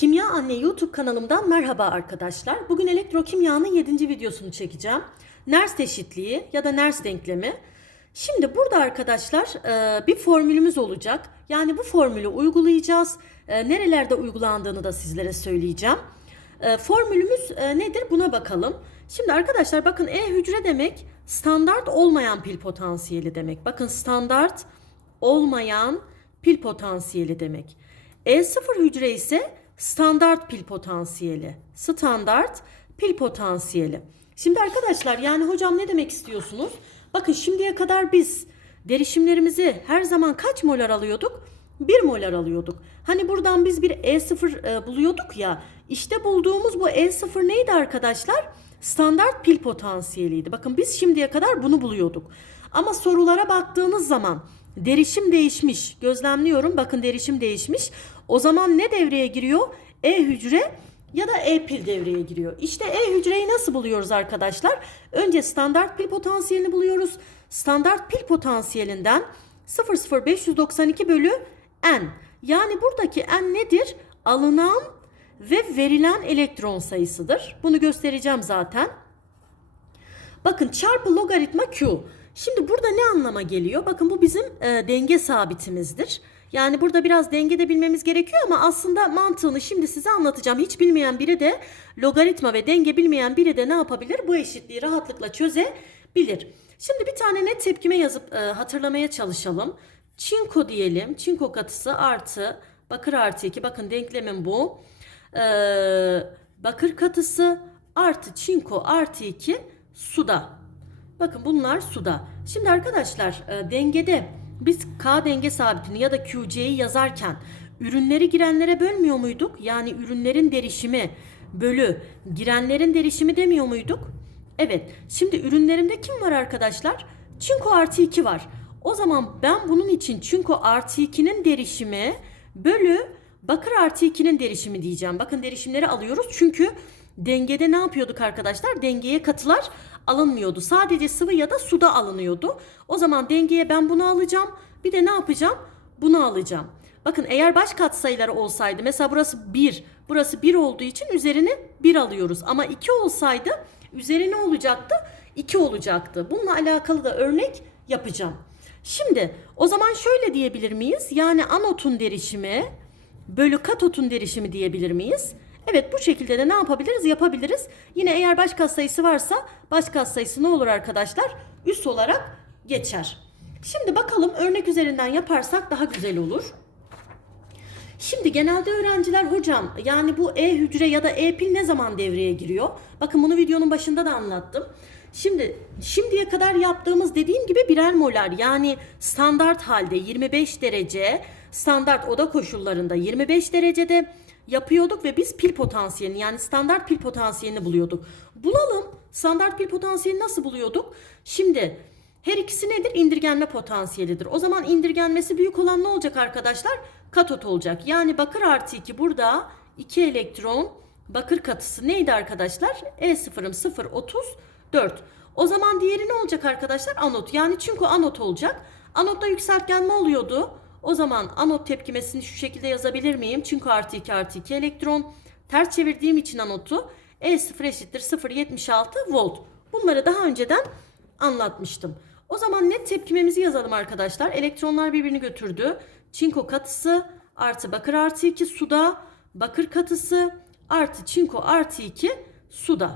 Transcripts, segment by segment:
Kimya Anne YouTube kanalımdan merhaba arkadaşlar. Bugün elektrokimyanın 7. videosunu çekeceğim. Nernst eşitliği ya da Nernst denklemi. Şimdi burada arkadaşlar e, bir formülümüz olacak. Yani bu formülü uygulayacağız. E, Nerelerde uygulandığını da sizlere söyleyeceğim. E, Formülümüz nedir buna bakalım. Şimdi arkadaşlar bakın E hücre demek standart olmayan pil potansiyeli demek. Bakın standart olmayan pil potansiyeli demek. E0 hücre ise standart pil potansiyeli. Standart pil potansiyeli. Şimdi arkadaşlar yani hocam ne demek istiyorsunuz? Bakın şimdiye kadar biz derişimlerimizi her zaman kaç molar alıyorduk? 1 molar alıyorduk. Hani buradan biz bir E0 e, buluyorduk ya. İşte bulduğumuz bu E0 neydi arkadaşlar? Standart pil potansiyeliydi. Bakın biz şimdiye kadar bunu buluyorduk. Ama sorulara baktığınız zaman derişim değişmiş. Gözlemliyorum. Bakın derişim değişmiş. O zaman ne devreye giriyor? E hücre ya da E pil devreye giriyor. İşte E hücreyi nasıl buluyoruz arkadaşlar? Önce standart pil potansiyelini buluyoruz. Standart pil potansiyelinden 00592 bölü N. Yani buradaki N nedir? Alınan ve verilen elektron sayısıdır. Bunu göstereceğim zaten. Bakın çarpı logaritma Q. Şimdi burada ne anlama geliyor? Bakın bu bizim e, denge sabitimizdir. Yani burada biraz denge de bilmemiz gerekiyor ama aslında mantığını şimdi size anlatacağım. Hiç bilmeyen biri de logaritma ve denge bilmeyen biri de ne yapabilir? Bu eşitliği rahatlıkla çözebilir. Şimdi bir tane net tepkime yazıp e, hatırlamaya çalışalım. Çinko diyelim. Çinko katısı artı bakır artı 2. Bakın denklemim bu. Ee, bakır katısı artı çinko artı 2 suda. Bakın bunlar suda. Şimdi arkadaşlar e, dengede biz K denge sabitini ya da QC'yi yazarken ürünleri girenlere bölmüyor muyduk? Yani ürünlerin derişimi bölü girenlerin derişimi demiyor muyduk? Evet. Şimdi ürünlerimde kim var arkadaşlar? Çinko artı 2 var. O zaman ben bunun için çinko artı 2'nin derişimi bölü bakır artı 2'nin derişimi diyeceğim. Bakın derişimleri alıyoruz çünkü dengede ne yapıyorduk arkadaşlar? Dengeye katılar alınmıyordu. Sadece sıvı ya da suda alınıyordu. O zaman dengeye ben bunu alacağım. Bir de ne yapacağım? Bunu alacağım. Bakın eğer baş katsayıları olsaydı mesela burası 1, burası 1 olduğu için üzerine 1 alıyoruz. Ama 2 olsaydı üzeri ne olacaktı? 2 olacaktı. Bununla alakalı da örnek yapacağım. Şimdi o zaman şöyle diyebilir miyiz? Yani anotun derişimi bölü katotun derişimi diyebilir miyiz? Evet bu şekilde de ne yapabiliriz? Yapabiliriz. Yine eğer baş katsayısı varsa baş katsayısı ne olur arkadaşlar? Üst olarak geçer. Şimdi bakalım örnek üzerinden yaparsak daha güzel olur. Şimdi genelde öğrenciler hocam yani bu E hücre ya da E pil ne zaman devreye giriyor? Bakın bunu videonun başında da anlattım. Şimdi şimdiye kadar yaptığımız dediğim gibi birer molar yani standart halde 25 derece standart oda koşullarında 25 derecede yapıyorduk ve biz pil potansiyelini yani standart pil potansiyelini buluyorduk. Bulalım standart pil potansiyelini nasıl buluyorduk? Şimdi her ikisi nedir? İndirgenme potansiyelidir. O zaman indirgenmesi büyük olan ne olacak arkadaşlar? Katot olacak. Yani bakır artı 2 burada 2 elektron bakır katısı neydi arkadaşlar? E sıfırım 0,34. O zaman diğeri ne olacak arkadaşlar? Anot. Yani çünkü anot olacak. Anotta yükseltgenme oluyordu. O zaman anot tepkimesini şu şekilde yazabilir miyim? Çünkü artı 2 artı 2 elektron. Ters çevirdiğim için anotu E0 eşittir 0,76 volt. Bunları daha önceden anlatmıştım. O zaman net tepkimemizi yazalım arkadaşlar. Elektronlar birbirini götürdü. Çinko katısı artı bakır artı 2 suda. Bakır katısı artı çinko artı 2 suda.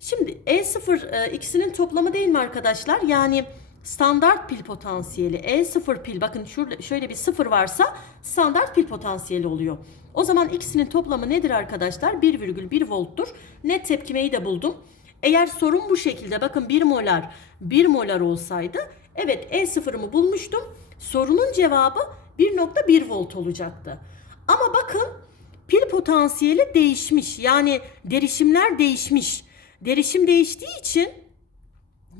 Şimdi E0 e, ikisinin toplamı değil mi arkadaşlar? Yani standart pil potansiyeli E0 pil bakın şurada şöyle bir sıfır varsa standart pil potansiyeli oluyor. O zaman ikisinin toplamı nedir arkadaşlar? 1,1 volttur. Net tepkimeyi de buldum. Eğer sorun bu şekilde bakın 1 molar 1 molar olsaydı evet E0'ımı bulmuştum. Sorunun cevabı 1.1 volt olacaktı. Ama bakın pil potansiyeli değişmiş. Yani derişimler değişmiş. Derişim değiştiği için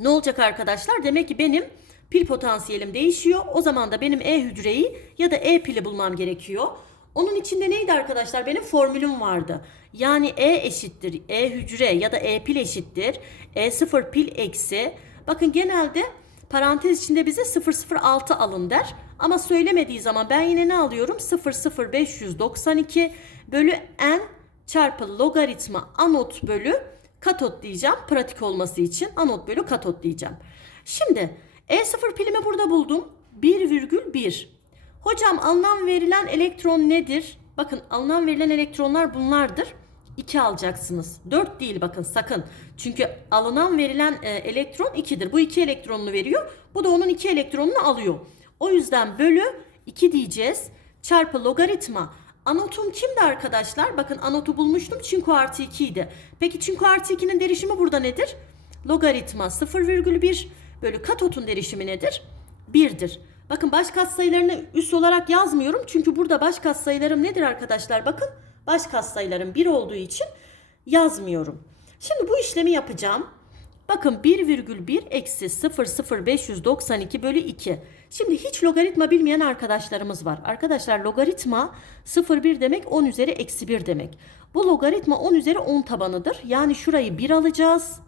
ne olacak arkadaşlar? Demek ki benim pil potansiyelim değişiyor. O zaman da benim E hücreyi ya da E pili bulmam gerekiyor. Onun içinde neydi arkadaşlar? Benim formülüm vardı. Yani E eşittir E hücre ya da E pil eşittir E0 pil eksi. Bakın genelde Parantez içinde bize 006 alın der. Ama söylemediği zaman ben yine ne alıyorum? 00592 bölü n çarpı logaritma anot bölü katot diyeceğim. Pratik olması için anot bölü katot diyeceğim. Şimdi E0 pilimi burada buldum. 1,1. Hocam alınan verilen elektron nedir? Bakın alınan verilen elektronlar bunlardır. 2 alacaksınız. 4 değil bakın sakın. Çünkü alınan verilen e, elektron 2'dir. Bu 2 elektronunu veriyor. Bu da onun 2 elektronunu alıyor. O yüzden bölü 2 diyeceğiz. Çarpı logaritma. Anotum kimdi arkadaşlar? Bakın anotu bulmuştum. Çinko artı 2 idi. Peki çinko artı 2'nin derişimi burada nedir? Logaritma 0,1 bölü katotun derişimi nedir? 1'dir. Bakın baş katsayılarını üst olarak yazmıyorum. Çünkü burada baş katsayılarım nedir arkadaşlar? Bakın baş katsayılarım 1 olduğu için yazmıyorum. Şimdi bu işlemi yapacağım. Bakın 1,1 eksi 0,0592 bölü 2. Şimdi hiç logaritma bilmeyen arkadaşlarımız var. Arkadaşlar logaritma 0,1 demek 10 üzeri eksi 1 demek. Bu logaritma 10 üzeri 10 tabanıdır. Yani şurayı 1 alacağız.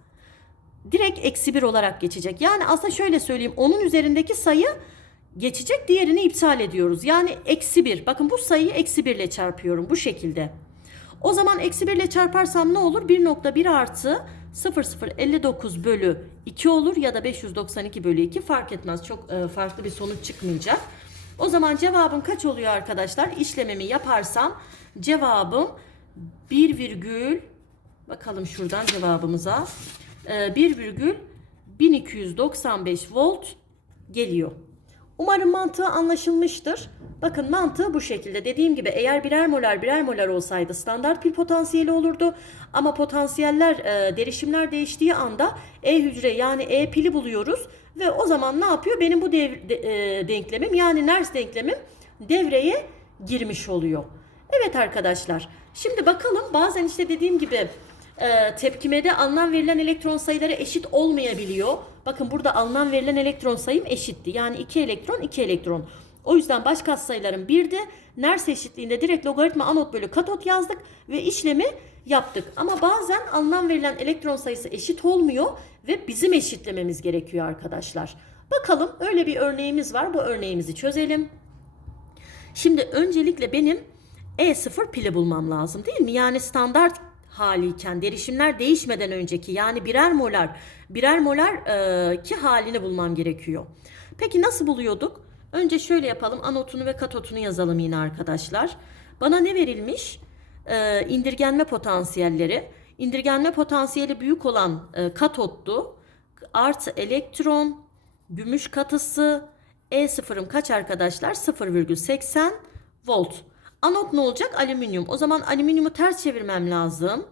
Direkt eksi 1 olarak geçecek. Yani aslında şöyle söyleyeyim. Onun üzerindeki sayı geçecek. Diğerini iptal ediyoruz. Yani eksi 1. Bakın bu sayıyı eksi 1 ile çarpıyorum. Bu şekilde. O zaman eksi 1 ile çarparsam ne olur? 1.1 artı 0059 bölü 2 olur ya da 592 bölü 2 fark etmez. Çok e, farklı bir sonuç çıkmayacak. O zaman cevabım kaç oluyor arkadaşlar? İşlemimi yaparsam cevabım 1 virgül bakalım şuradan cevabımıza e, 1 virgül 1295 volt geliyor. Umarım mantığı anlaşılmıştır. Bakın mantığı bu şekilde. Dediğim gibi eğer birer molar birer molar olsaydı standart pil potansiyeli olurdu. Ama potansiyeller, e, derişimler değiştiği anda E hücre yani E pili buluyoruz. Ve o zaman ne yapıyor? Benim bu dev, de, e, denklemim yani Nernst denklemim devreye girmiş oluyor. Evet arkadaşlar. Şimdi bakalım bazen işte dediğim gibi e, tepkimede alınan verilen elektron sayıları eşit olmayabiliyor. Bakın burada alınan verilen elektron sayım eşitti. Yani 2 elektron 2 elektron. O yüzden baş katsayılarım 1'di. Ners eşitliğinde direkt logaritma anot bölü katot yazdık ve işlemi yaptık. Ama bazen alınan verilen elektron sayısı eşit olmuyor ve bizim eşitlememiz gerekiyor arkadaşlar. Bakalım öyle bir örneğimiz var. Bu örneğimizi çözelim. Şimdi öncelikle benim E0 pili bulmam lazım değil mi? Yani standart haliyken derişimler değişmeden önceki yani birer molar birer molar e, ki halini bulmam gerekiyor. Peki nasıl buluyorduk? Önce şöyle yapalım. Anotunu ve katotunu yazalım yine arkadaşlar. Bana ne verilmiş? E, indirgenme potansiyelleri. İndirgenme potansiyeli büyük olan e, katottu. Artı elektron, gümüş katısı, E0'ım kaç arkadaşlar? 0,80 volt. Anot ne olacak? Alüminyum. O zaman alüminyumu ters çevirmem lazım.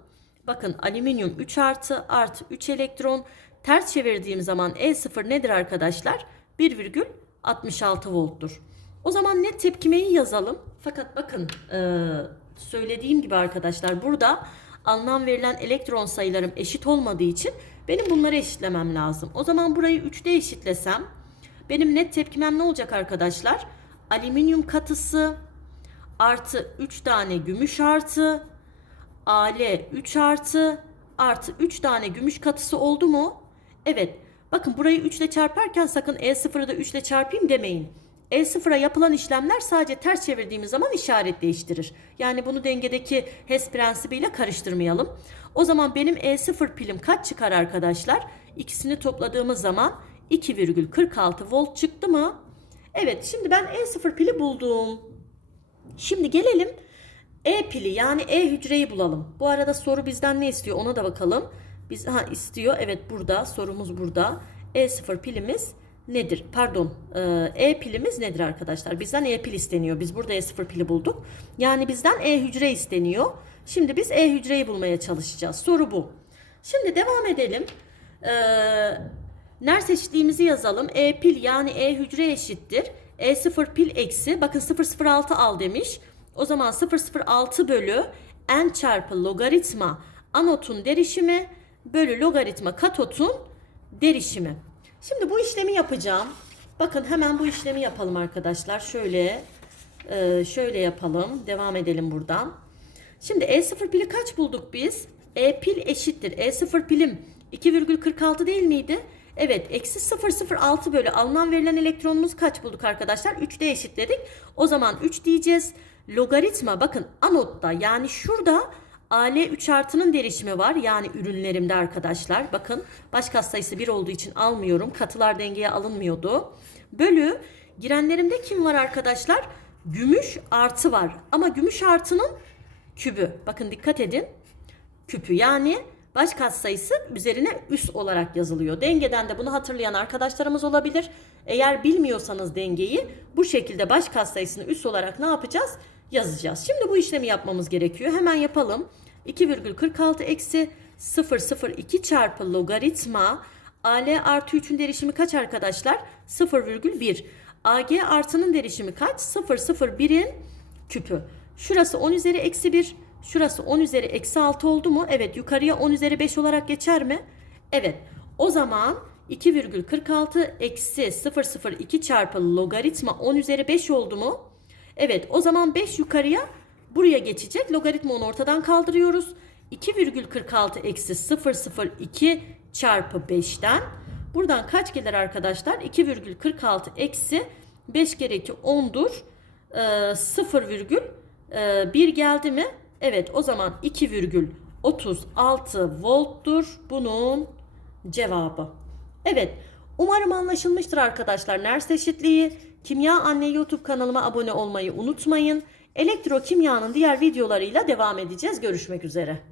Bakın alüminyum 3 artı artı 3 elektron. Ters çevirdiğim zaman E0 nedir arkadaşlar? 1,66 volttur. O zaman net tepkimeyi yazalım. Fakat bakın e, söylediğim gibi arkadaşlar burada alınan verilen elektron sayılarım eşit olmadığı için benim bunları eşitlemem lazım. O zaman burayı 3'te eşitlesem benim net tepkimem ne olacak arkadaşlar? Alüminyum katısı artı 3 tane gümüş artı AL 3 artı artı 3 tane gümüş katısı oldu mu? Evet. Bakın burayı 3 ile çarparken sakın E0'ı da 3 ile çarpayım demeyin. E0'a yapılan işlemler sadece ters çevirdiğimiz zaman işaret değiştirir. Yani bunu dengedeki HES prensibiyle karıştırmayalım. O zaman benim E0 pilim kaç çıkar arkadaşlar? İkisini topladığımız zaman 2,46 volt çıktı mı? Evet şimdi ben E0 pili buldum. Şimdi gelelim E pili yani E hücreyi bulalım. Bu arada soru bizden ne istiyor ona da bakalım. Biz ha istiyor. Evet burada sorumuz burada. E0 pilimiz nedir? Pardon. E pilimiz nedir arkadaşlar? Bizden E pil isteniyor. Biz burada E0 pili bulduk. Yani bizden E hücre isteniyor. Şimdi biz E hücreyi bulmaya çalışacağız. Soru bu. Şimdi devam edelim. Ee, Ners eşitliğimizi yazalım. E pil yani E hücre eşittir. E0 pil eksi. Bakın 006 al demiş. O zaman 006 bölü n çarpı logaritma anotun derişimi bölü logaritma katotun derişimi. Şimdi bu işlemi yapacağım. Bakın hemen bu işlemi yapalım arkadaşlar. Şöyle e, şöyle yapalım. Devam edelim buradan. Şimdi E0 pili kaç bulduk biz? E pil eşittir. E0 pilim 2,46 değil miydi? Evet eksi 006 bölü alınan verilen elektronumuz kaç bulduk arkadaşlar? 3'de eşitledik. O zaman 3 diyeceğiz. Logaritma bakın anotta yani şurada AL3 artının derişimi var. Yani ürünlerimde arkadaşlar. Bakın baş katsayısı 1 olduğu için almıyorum. Katılar dengeye alınmıyordu. Bölü girenlerimde kim var arkadaşlar? Gümüş artı var. Ama gümüş artının kübü. Bakın dikkat edin. Küpü yani baş katsayısı üzerine üs olarak yazılıyor. Dengeden de bunu hatırlayan arkadaşlarımız olabilir. Eğer bilmiyorsanız dengeyi bu şekilde baş katsayısını üs olarak ne yapacağız? Yazacağız. Şimdi bu işlemi yapmamız gerekiyor. Hemen yapalım. 2,46 eksi 002 çarpı logaritma AL artı 3'ün derişimi kaç arkadaşlar? 0,1. AG artının derişimi kaç? 0,01'in küpü. Şurası 10 üzeri eksi 1. Şurası 10 üzeri eksi 6 oldu mu? Evet yukarıya 10 üzeri 5 olarak geçer mi? Evet. O zaman 2,46 eksi 002 çarpı logaritma 10 üzeri 5 oldu mu? Evet o zaman 5 yukarıya buraya geçecek. Logaritma onu ortadan kaldırıyoruz. 2,46 eksi 002 çarpı 5'ten buradan kaç gelir arkadaşlar? 2,46 eksi 5 kere 2 10'dur. Ee, 0,1 geldi mi? Evet o zaman 2,36 volttur bunun cevabı. Evet umarım anlaşılmıştır arkadaşlar Ners eşitliği. Kimya Anne YouTube kanalıma abone olmayı unutmayın. Elektrokimyanın diğer videolarıyla devam edeceğiz. Görüşmek üzere.